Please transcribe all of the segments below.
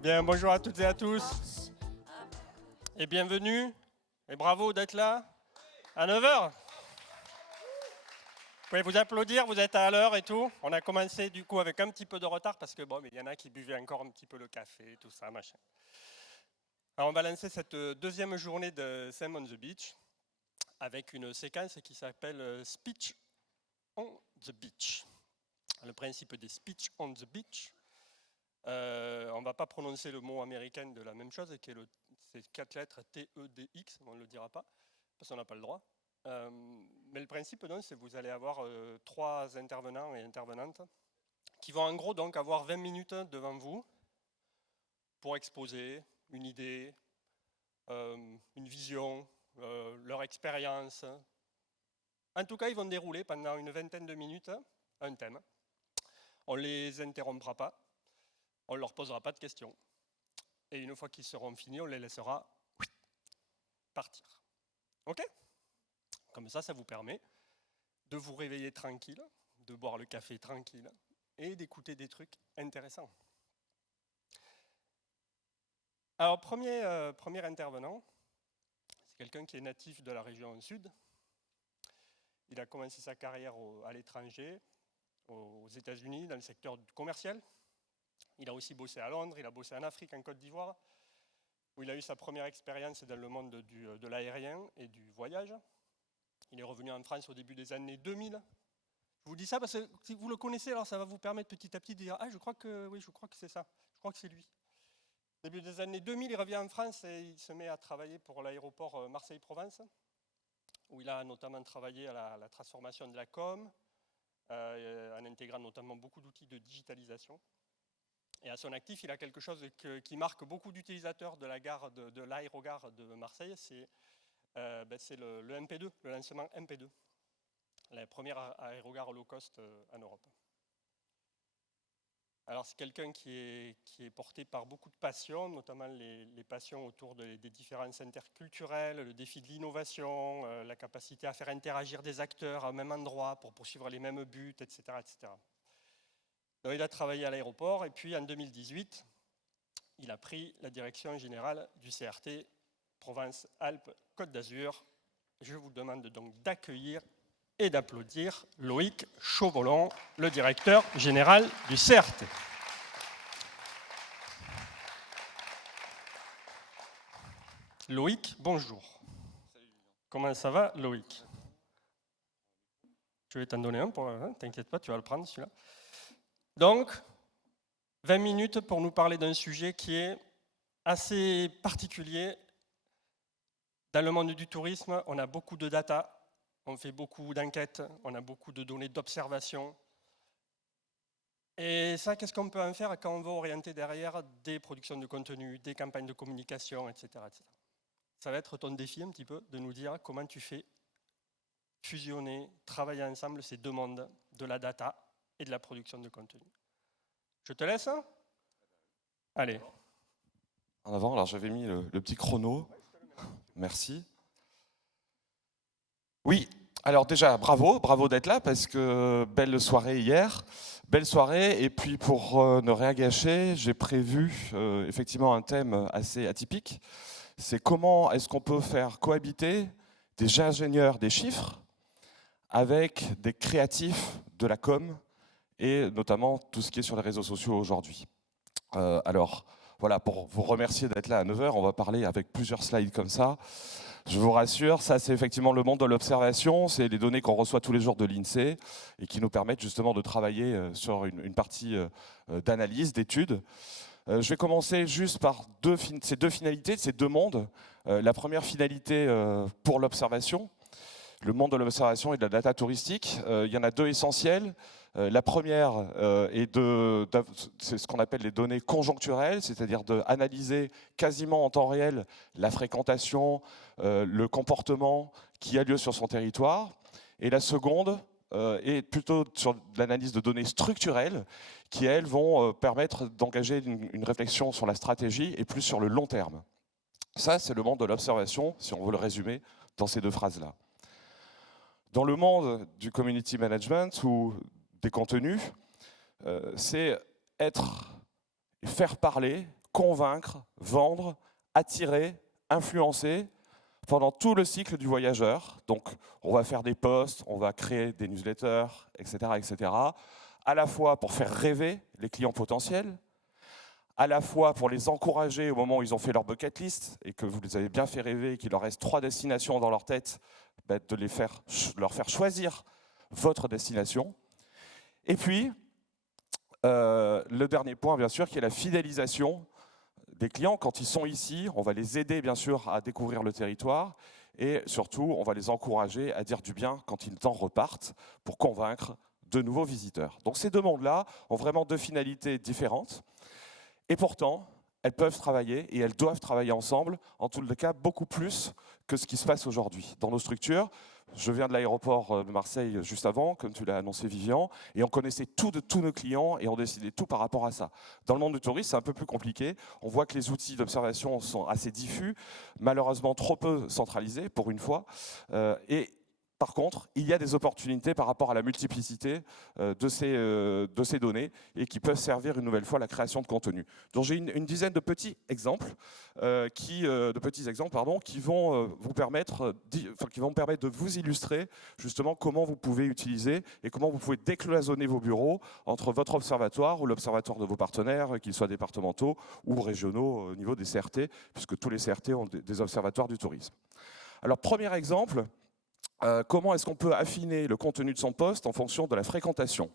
Bien, bonjour à toutes et à tous, et bienvenue, et bravo d'être là, à 9 heures. Vous pouvez vous applaudir, vous êtes à l'heure et tout. On a commencé du coup avec un petit peu de retard, parce que bon, mais il y en a qui buvaient encore un petit peu le café, tout ça, machin. Alors on va lancer cette deuxième journée de Sam on the Beach, avec une séquence qui s'appelle Speech on the Beach. Le principe des Speech on the Beach, on ne va pas prononcer le mot américain de la même chose, qui est ces 4 lettres TEDX, on ne le dira pas, parce qu'on n'a pas le droit. Mais le principe, donc, c'est que vous allez avoir 3 intervenants et intervenantes qui vont en gros donc avoir 20 minutes devant vous pour exposer une idée, une vision, leur expérience. En tout cas, ils vont dérouler pendant une vingtaine de minutes un thème. On ne les interrompra pas, on ne leur posera pas de questions. Et une fois qu'ils seront finis, on les laissera partir. Ok ? Comme ça vous permet de vous réveiller tranquille, de boire le café tranquille et d'écouter des trucs intéressants. Alors, premier intervenant, c'est quelqu'un qui est natif de la région sud. Il a commencé sa carrière à l'étranger, aux États-Unis, dans le secteur commercial. Il a aussi bossé à Londres, il a bossé en Afrique, en Côte d'Ivoire, où il a eu sa première expérience dans le monde de l'aérien et du voyage. Il est revenu en France au début des années 2000. Je vous dis ça parce que si vous le connaissez, alors ça va vous permettre petit à petit de dire « Ah, je crois que c'est ça, je crois que c'est lui ». Au début des années 2000, il revient en France et il se met à travailler pour l'aéroport Marseille-Provence, où il a notamment travaillé à la transformation de la com, en intégrant notamment beaucoup d'outils de digitalisation. Et à son actif, il a quelque chose qui marque beaucoup d'utilisateurs de la gare, de l'aérogare de Marseille, c'est le MP2, le lancement MP2, la première aérogare low cost en Europe. Alors c'est quelqu'un qui est porté par beaucoup de passions, notamment les passions autour des différences interculturelles, le défi de l'innovation, la capacité à faire interagir des acteurs au même endroit pour poursuivre les mêmes buts, etc. etc. Donc, il a travaillé à l'aéroport et puis en 2018, il a pris la direction générale du CRT Provence-Alpes-Côte d'Azur. Je vous demande donc d'accueillir et d'applaudir Loïc Chauvolon, le directeur général du CRT. Loïc, bonjour. Salut Julien. Comment ça va, Loïc? Je vais t'en donner un, t'inquiète pas, tu vas le prendre celui-là. Donc, 20 minutes pour nous parler d'un sujet qui est assez particulier. Dans le monde du tourisme, on a beaucoup de data, on fait beaucoup d'enquêtes, on a beaucoup de données d'observation. Et ça, qu'est-ce qu'on peut en faire quand on veut orienter derrière des productions de contenu, des campagnes de communication, etc., etc. Ça va être ton défi un petit peu de nous dire comment tu fais fusionner, travailler ensemble ces deux mondes de la data et de la production de contenu. Je te laisse. Allez. En avant, alors j'avais mis le petit chrono. Merci. Oui, alors déjà, bravo d'être là parce que belle soirée hier. Belle soirée, et puis pour ne rien gâcher, j'ai prévu effectivement un thème assez atypique. C'est comment est-ce qu'on peut faire cohabiter des ingénieurs des chiffres avec des créatifs de la com et notamment tout ce qui est sur les réseaux sociaux aujourd'hui. Alors, voilà, pour vous remercier d'être là à 9 h, on va parler avec plusieurs slides comme ça. Je vous rassure, ça c'est effectivement le monde de l'observation, c'est les données qu'on reçoit tous les jours de l'INSEE et qui nous permettent justement de travailler sur une partie d'analyse, d'études. Je vais commencer juste par ces deux finalités, ces deux mondes. La première finalité pour l'observation, le monde de l'observation et de la data touristique. Il y en a deux essentiels. La première c'est ce qu'on appelle les données conjoncturelles, c'est-à-dire d'analyser quasiment en temps réel la fréquentation, le comportement qui a lieu sur son territoire. Et la seconde est plutôt sur l'analyse de données structurelles qui, elles, vont permettre d'engager une réflexion sur la stratégie et plus sur le long terme. Ça, c'est le monde de l'observation, si on veut le résumer dans ces deux phrases-là. Dans le monde du community management ou des contenus, c'est faire parler, convaincre, vendre, attirer, influencer pendant tout le cycle du voyageur. Donc, on va faire des posts, on va créer des newsletters, etc., etc., à la fois pour faire rêver les clients potentiels, à la fois pour les encourager au moment où ils ont fait leur bucket list et que vous les avez bien fait rêver et qu'il leur reste 3 destinations dans leur tête, de leur faire choisir votre destination. Et puis, le dernier point, bien sûr, qui est la fidélisation des clients. Quand ils sont ici, on va les aider, bien sûr, à découvrir le territoire et surtout, on va les encourager à dire du bien quand ils en repartent pour convaincre de nouveaux visiteurs. Donc ces deux mondes-là ont vraiment deux finalités différentes et pourtant, elles peuvent travailler et elles doivent travailler ensemble, en tout cas beaucoup plus que ce qui se passe aujourd'hui. Dans nos structures, je viens de l'aéroport de Marseille juste avant, comme tu l'as annoncé Vivian, et on connaissait tout de tous nos clients et on décidait tout par rapport à ça. Dans le monde du tourisme, c'est un peu plus compliqué. On voit que les outils d'observation sont assez diffus, malheureusement trop peu centralisés pour une fois. Par contre, il y a des opportunités par rapport à la multiplicité de ces données et qui peuvent servir une nouvelle fois à la création de contenu. Donc j'ai une dizaine de petits exemples, qui vont vous permettre, de vous illustrer justement comment vous pouvez utiliser et comment vous pouvez décloisonner vos bureaux entre votre observatoire ou l'observatoire de vos partenaires, qu'ils soient départementaux ou régionaux au niveau des CRT, puisque tous les CRT ont des observatoires du tourisme. Alors premier exemple, comment est-ce qu'on peut affiner le contenu de son poste en fonction de la fréquentation?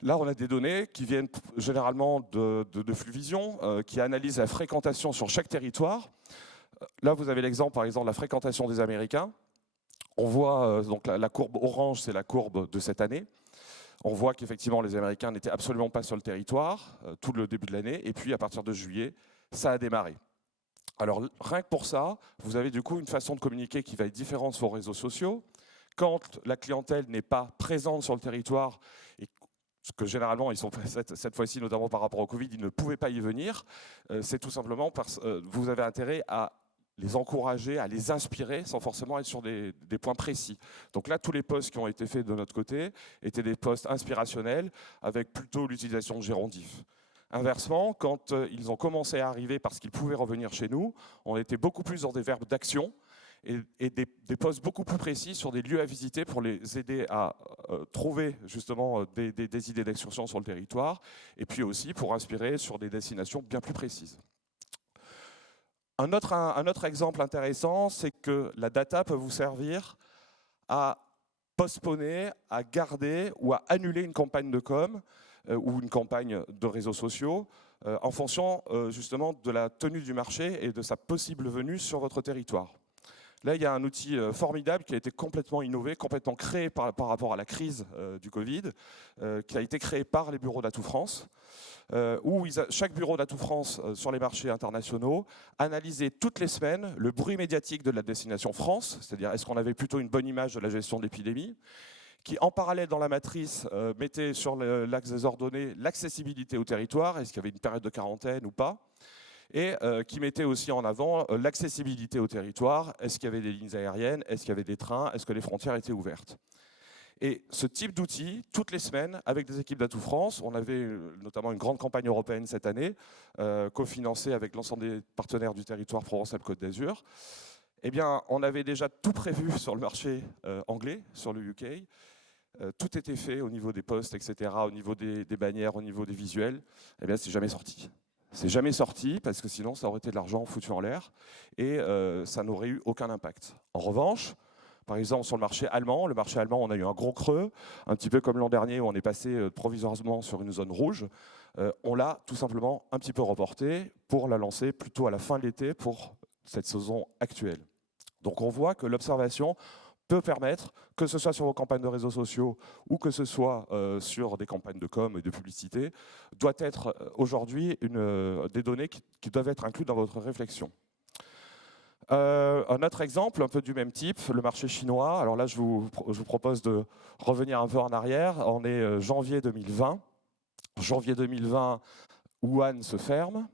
Là, on a des données qui viennent généralement de Fluvision, qui analysent la fréquentation sur chaque territoire. Là, vous avez l'exemple, par exemple, de la fréquentation des Américains. On voit, donc la courbe orange, c'est la courbe de cette année. On voit qu'effectivement, les Américains n'étaient absolument pas sur le territoire tout le début de l'année. Et puis, à partir de juillet, ça a démarré. Alors, rien que pour ça, vous avez du coup une façon de communiquer qui va être différente sur vos réseaux sociaux. Quand la clientèle n'est pas présente sur le territoire, et ce que généralement, ils sont cette fois-ci, notamment par rapport au Covid, ils ne pouvaient pas y venir, c'est tout simplement parce que vous avez intérêt à les encourager, à les inspirer, sans forcément être sur des points précis. Donc là, tous les posts qui ont été faits de notre côté étaient des posts inspirationnels, avec plutôt l'utilisation de gérondifs. Inversement, quand ils ont commencé à arriver parce qu'ils pouvaient revenir chez nous, on était beaucoup plus dans des verbes d'action et des posts beaucoup plus précis sur des lieux à visiter pour les aider à trouver justement des idées d'excursion sur le territoire et puis aussi pour inspirer sur des destinations bien plus précises. Un autre exemple intéressant, c'est que la data peut vous servir à postponer, à garder ou à annuler une campagne de com' ou une campagne de réseaux sociaux en fonction justement de la tenue du marché et de sa possible venue sur votre territoire. Là, il y a un outil formidable qui a été complètement innové, complètement créé par rapport à la crise du Covid, qui a été créé par les bureaux d'Atout France, où chaque bureau d'Atout France sur les marchés internationaux analysait toutes les semaines le bruit médiatique de la destination France, c'est-à-dire est-ce qu'on avait plutôt une bonne image de la gestion de l'épidémie, qui en parallèle dans la matrice mettait sur l'axe des ordonnées l'accessibilité au territoire, est-ce qu'il y avait une période de quarantaine ou pas, et qui mettait aussi en avant l'accessibilité au territoire, est-ce qu'il y avait des lignes aériennes, est-ce qu'il y avait des trains, est-ce que les frontières étaient ouvertes. Et ce type d'outil, toutes les semaines, avec des équipes d'Atout France, on avait notamment une grande campagne européenne cette année, cofinancée avec l'ensemble des partenaires du territoire Provence-Alpes-Côte d'Azur. Eh bien, on avait déjà tout prévu sur le marché anglais, sur le UK. Tout était fait au niveau des posts, etc., au niveau des bannières, au niveau des visuels. Eh bien, c'est jamais sorti. C'est jamais sorti parce que sinon, ça aurait été de l'argent foutu en l'air et ça n'aurait eu aucun impact. En revanche, par exemple, sur le marché allemand, on a eu un gros creux, un petit peu comme l'an dernier où on est passé provisoirement sur une zone rouge. On l'a tout simplement un petit peu reporté pour la lancer plutôt à la fin de l'été pour cette saison actuelle. Donc on voit que l'observation peut permettre, que ce soit sur vos campagnes de réseaux sociaux ou que ce soit sur des campagnes de com et de publicité, doit être aujourd'hui des données qui doivent être incluses dans votre réflexion. Un autre exemple, un peu du même type, le marché chinois. Alors là, je vous propose de revenir un peu en arrière. On est janvier 2020. Janvier 2020, Wuhan se ferme.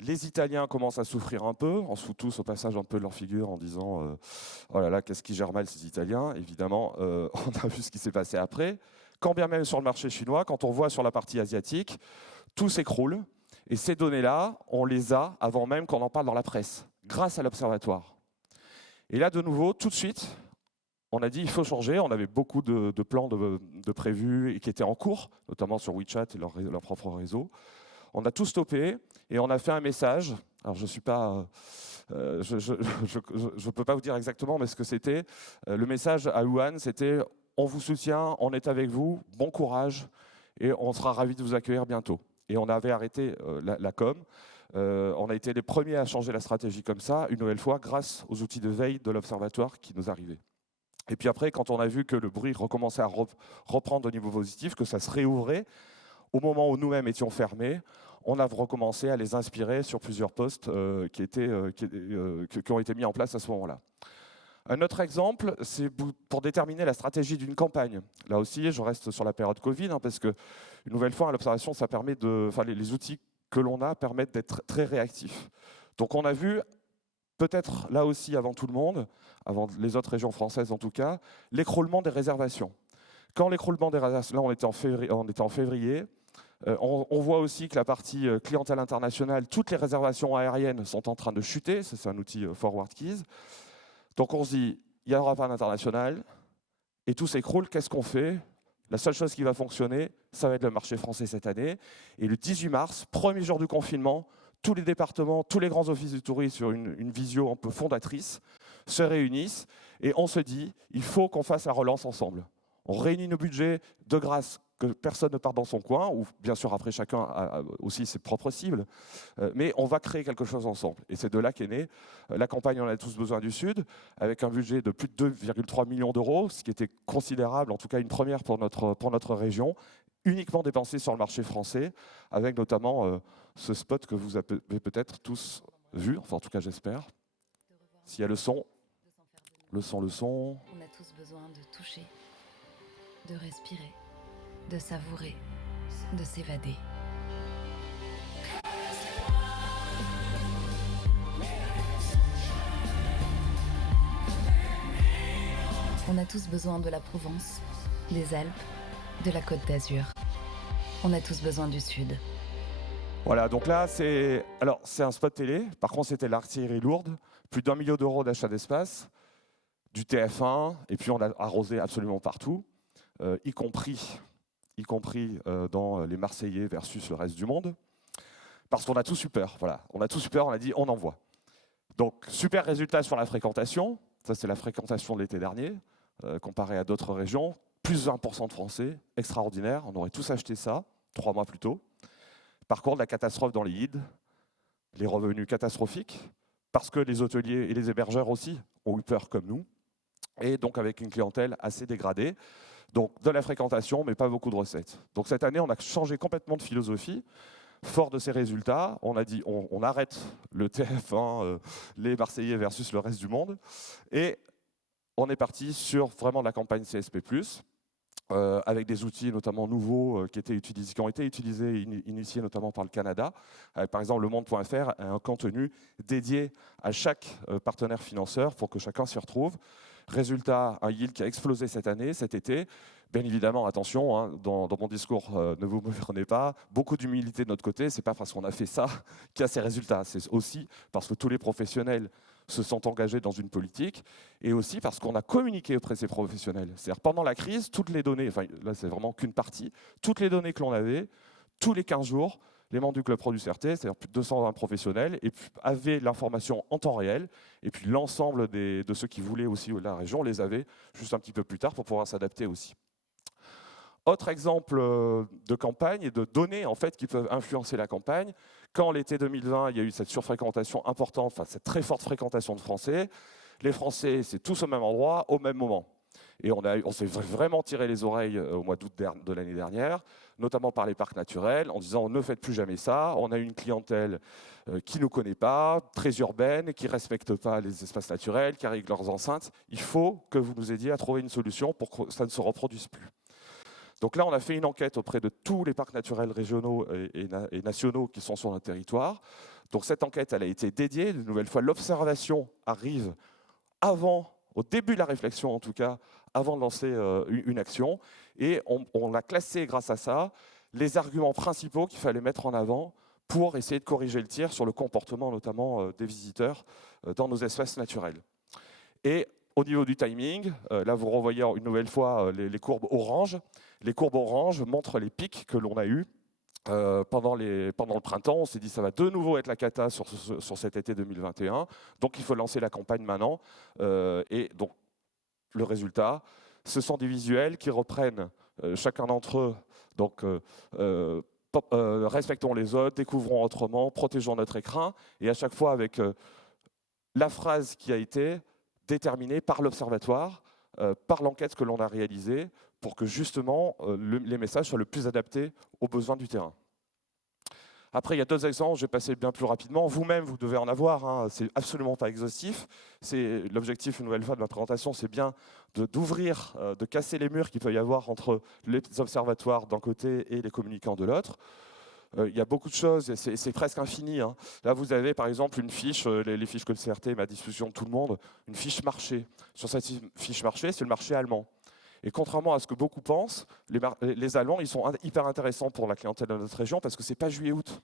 Les Italiens commencent à souffrir un peu, on se fout tous au passage un peu de leur figure en disant oh là là, qu'est-ce qui gère mal ces Italiens. Évidemment, on a vu ce qui s'est passé après. Quand bien même sur le marché chinois, quand on voit sur la partie asiatique, tout s'écroule. Et ces données-là, on les a avant même qu'on en parle dans la presse, grâce à l'Observatoire. Et là, de nouveau, tout de suite, on a dit il faut changer. On avait beaucoup de plans de prévus et qui étaient en cours, notamment sur WeChat et leur propre réseau. On a tout stoppé et on a fait un message. Alors, je ne suis pas... je peux pas vous dire exactement, mais ce que c'était. Le message à Wuhan, c'était « On vous soutient, on est avec vous, bon courage et on sera ravis de vous accueillir bientôt ». Et on avait arrêté la com. On a été les premiers à changer la stratégie comme ça, une nouvelle fois, grâce aux outils de veille de l'Observatoire qui nous arrivaient. Et puis après, quand on a vu que le bruit recommençait à reprendre au niveau positif, que ça se réouvrait, au moment où nous-mêmes étions fermés, on a recommencé à les inspirer sur plusieurs postes qui ont été mis en place à ce moment-là. Un autre exemple, c'est pour déterminer la stratégie d'une campagne. Là aussi, je reste sur la période Covid, parce que, une nouvelle fois, l'observation, ça permet les outils que l'on a permettent d'être très réactifs. Donc on a vu, peut-être là aussi avant tout le monde, avant les autres régions françaises en tout cas, l'écroulement des réservations. Quand l'écroulement des réservations, là on était en février, on voit aussi que la partie clientèle internationale, toutes les réservations aériennes sont en train de chuter, c'est un outil Forward Keys. Donc on se dit, il n'y aura pas d'international, et tout s'écroule, qu'est-ce qu'on fait? La seule chose qui va fonctionner, ça va être le marché français cette année. Et le 18 mars, premier jour du confinement, tous les départements, tous les grands offices du tourisme sur une visio un peu fondatrice se réunissent et on se dit, il faut qu'on fasse la relance ensemble. On réunit nos budgets de grâce, que personne ne parte dans son coin, ou bien sûr après chacun a aussi ses propres cibles, mais on va créer quelque chose ensemble. Et c'est de là qu'est née la campagne On a tous besoin du Sud, avec un budget de plus de 2,3 millions d'euros, ce qui était considérable, en tout cas une première pour notre région, uniquement dépensé sur le marché français, avec notamment ce spot que vous avez peut-être tous vu, enfin en tout cas j'espère. S'il y a le son. On a tous besoin de toucher, de respirer, de savourer, de s'évader. On a tous besoin de la Provence, des Alpes, de la Côte d'Azur. On a tous besoin du Sud. Voilà, donc là, c'est un spot télé. Par contre, c'était l'artillerie lourde. Plus d'1 million d'euros d'achat d'espace, du TF1, et puis on a arrosé absolument partout, y compris dans les Marseillais versus le reste du monde. Parce qu'on a tous eu peur, voilà. On a tous eu peur, on a dit on envoie. Donc, super résultat sur la fréquentation. Ça, c'est la fréquentation de l'été dernier, comparé à d'autres régions. Plus 20% de Français, extraordinaire. On aurait tous acheté ça 3 mois plus tôt. Par contre, la catastrophe dans les guides, les revenus catastrophiques, parce que les hôteliers et les hébergeurs aussi ont eu peur comme nous, et donc avec une clientèle assez dégradée. Donc de la fréquentation, mais pas beaucoup de recettes. Donc cette année, on a changé complètement de philosophie. Fort de ces résultats, on a dit on arrête le TF1, les Marseillais versus le reste du monde, et on est parti sur vraiment la campagne CSP+, avec des outils notamment nouveaux qui ont été utilisés, initiés notamment par le Canada. Par exemple, le Monde.fr a un contenu dédié à chaque partenaire financeur pour que chacun s'y retrouve. Résultat, un yield qui a explosé cette année, cet été. Bien évidemment, attention, hein, dans mon discours, ne vous me prenez pas, beaucoup d'humilité de notre côté, ce n'est pas parce qu'on a fait ça qu'il y a ces résultats, c'est aussi parce que tous les professionnels se sont engagés dans une politique, et aussi parce qu'on a communiqué auprès de ces professionnels. C'est-à-dire pendant la crise, toutes les données, enfin là c'est vraiment qu'une partie, toutes les données que l'on avait, tous les 15 jours, les membres du Club Pro du CRT, c'est-à-dire plus de 220 professionnels, et puis avaient l'information en temps réel, et puis l'ensemble de ceux qui voulaient aussi la région les avait juste un petit peu plus tard pour pouvoir s'adapter aussi. Autre exemple de campagne et de données en fait, qui peuvent influencer la campagne. Quand l'été 2020, il y a eu cette surfréquentation importante, enfin cette très forte fréquentation de Français, les Français, c'est tous au même endroit, au même moment. Et on s'est vraiment tiré les oreilles au mois d'août de l'année dernière, notamment par les parcs naturels, en disant ne faites plus jamais ça. On a une clientèle qui ne nous connaît pas, très urbaine, qui ne respecte pas les espaces naturels, qui arrive leurs enceintes. Il faut que vous nous aidiez à trouver une solution pour que ça ne se reproduise plus. Donc là, on a fait une enquête auprès de tous les parcs naturels régionaux et nationaux qui sont sur notre territoire. Donc cette enquête, elle a été dédiée. Une nouvelle fois, l'observation arrive au début de la réflexion en tout cas, avant de lancer une action. Et on a classé grâce à ça les arguments principaux qu'il fallait mettre en avant pour essayer de corriger le tir sur le comportement notamment des visiteurs dans nos espaces naturels. Et au niveau du timing, là vous revoyez une nouvelle fois les courbes oranges. Les courbes oranges montrent les pics que l'on a eus pendant le printemps. On s'est dit ça va de nouveau être la cata sur cet été 2021, donc il faut lancer la campagne maintenant. Et donc le résultat, ce sont des visuels qui reprennent chacun d'entre eux, donc respectons les autres, découvrons autrement, protégeons notre écrin, et à chaque fois avec la phrase qui a été déterminée par l'Observatoire, par l'enquête que l'on a réalisée, pour que justement les messages soient le plus adaptés aux besoins du terrain. Après, il y a d'autres exemples, je vais passer bien plus rapidement. Vous-même, vous devez en avoir, hein, c'est absolument pas exhaustif. L'objectif, une nouvelle fois, de ma présentation, c'est bien d'ouvrir, de casser les murs qu'il peut y avoir entre les observatoires d'un côté et les communicants de l'autre. Il y a beaucoup de choses, et c'est presque infini. Hein. Là, vous avez par exemple une fiche, les fiches que le CRT met à disposition de tout le monde, une fiche marché. Sur cette fiche marché, c'est le marché allemand. Et contrairement à ce que beaucoup pensent, les Allemands, ils sont hyper intéressants pour la clientèle de notre région parce que ce n'est pas juillet-août.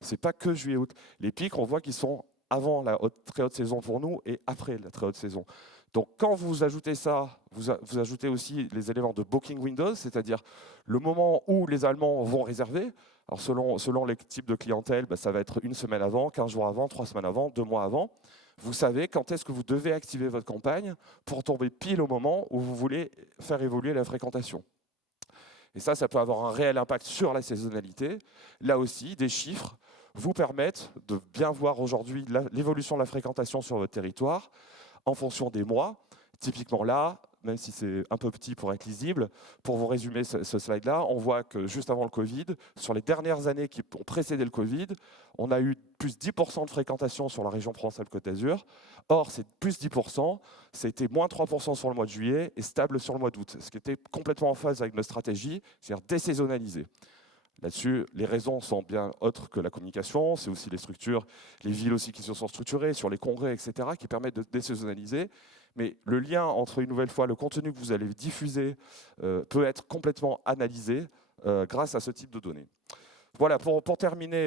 Ce n'est pas que juillet-août. Les pics, on voit qu'ils sont avant la très haute saison pour nous et après la très haute saison. Donc quand vous ajoutez ça, vous ajoutez aussi les éléments de booking windows, c'est-à-dire le moment où les Allemands vont réserver. Alors selon les types de clientèle, ça va être une semaine avant, 15 jours avant, 3 semaines avant, 2 mois avant. Vous savez quand est-ce que vous devez activer votre campagne pour tomber pile au moment où vous voulez faire évoluer la fréquentation. Et ça peut avoir un réel impact sur la saisonnalité. Là aussi, des chiffres vous permettent de bien voir aujourd'hui l'évolution de la fréquentation sur votre territoire en fonction des mois. Typiquement là, même si c'est un peu petit pour être lisible, pour vous résumer ce slide-là, on voit que juste avant le Covid, sur les dernières années qui ont précédé le Covid, on a eu plus 10% de fréquentation sur la région Provence-Alpes-Côte d'Azur. Or, c'est plus 10%, c'était moins 3% sur le mois de juillet et stable sur le mois d'août, ce qui était complètement en phase avec notre stratégie, c'est-à-dire désaisonnaliser. Là-dessus, les raisons sont bien autres que la communication, c'est aussi les structures, les villes aussi qui se sont structurées, sur les congrès, etc., qui permettent de désaisonnaliser. Mais le lien entre, une nouvelle fois, le contenu que vous allez diffuser peut être complètement analysé grâce à ce type de données. Voilà, pour terminer,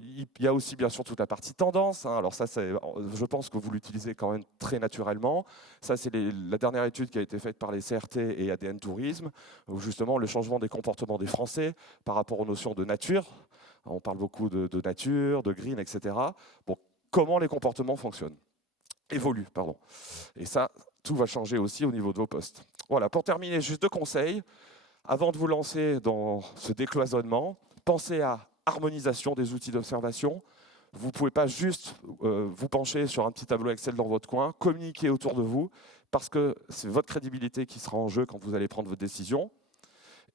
il y a aussi bien sûr toute la partie tendance. Hein. Alors ça, je pense que vous l'utilisez quand même très naturellement. Ça, c'est la dernière étude qui a été faite par les CRT et ADN Tourisme, où justement le changement des comportements des Français par rapport aux notions de nature. On parle beaucoup de nature, de green, etc. Bon, comment les comportements évoluent, pardon. Et ça, tout va changer aussi au niveau de vos postes. Voilà, pour terminer, juste 2 conseils. Avant de vous lancer dans ce décloisonnement, pensez à harmonisation des outils d'observation. Vous ne pouvez pas juste vous pencher sur un petit tableau Excel dans votre coin, communiquer autour de vous, parce que c'est votre crédibilité qui sera en jeu quand vous allez prendre votre décision.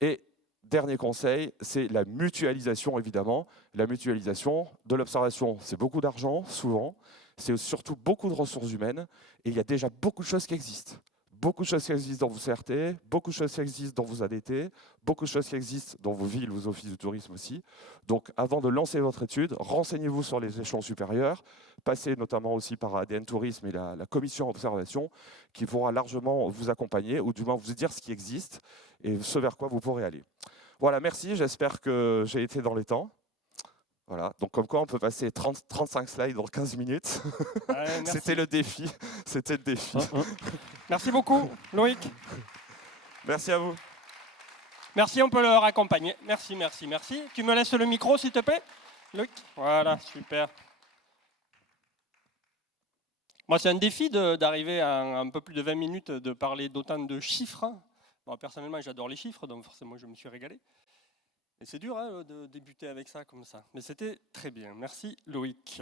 Et dernier conseil, c'est la mutualisation, évidemment. La mutualisation de l'observation, c'est beaucoup d'argent, souvent. C'est surtout beaucoup de ressources humaines. Et il y a déjà beaucoup de choses qui existent. Beaucoup de choses qui existent dans vos CRT, beaucoup de choses qui existent dans vos ADT, beaucoup de choses qui existent dans vos villes, vos offices de tourisme aussi. Donc avant de lancer votre étude, renseignez-vous sur les échelons supérieurs, passez notamment aussi par ADN Tourisme et la commission observation qui pourra largement vous accompagner ou du moins vous dire ce qui existe et ce vers quoi vous pourrez aller. Voilà, merci, j'espère que j'ai été dans les temps. Voilà, donc comme quoi on peut passer 35 slides dans 15 minutes. C'était le défi. C'était le défi. Merci beaucoup, Loïc. Merci à vous. Merci, on peut le raccompagner. Merci, merci, merci. Tu me laisses le micro, s'il te plaît, Loïc? Voilà, super. Moi, c'est un défi d'arriver à un peu plus de 20 minutes de parler d'autant de chiffres. Bon, personnellement, j'adore les chiffres, donc forcément, je me suis régalé. Et c'est dur hein, de débuter avec ça comme ça. Mais c'était très bien. Merci Loïc.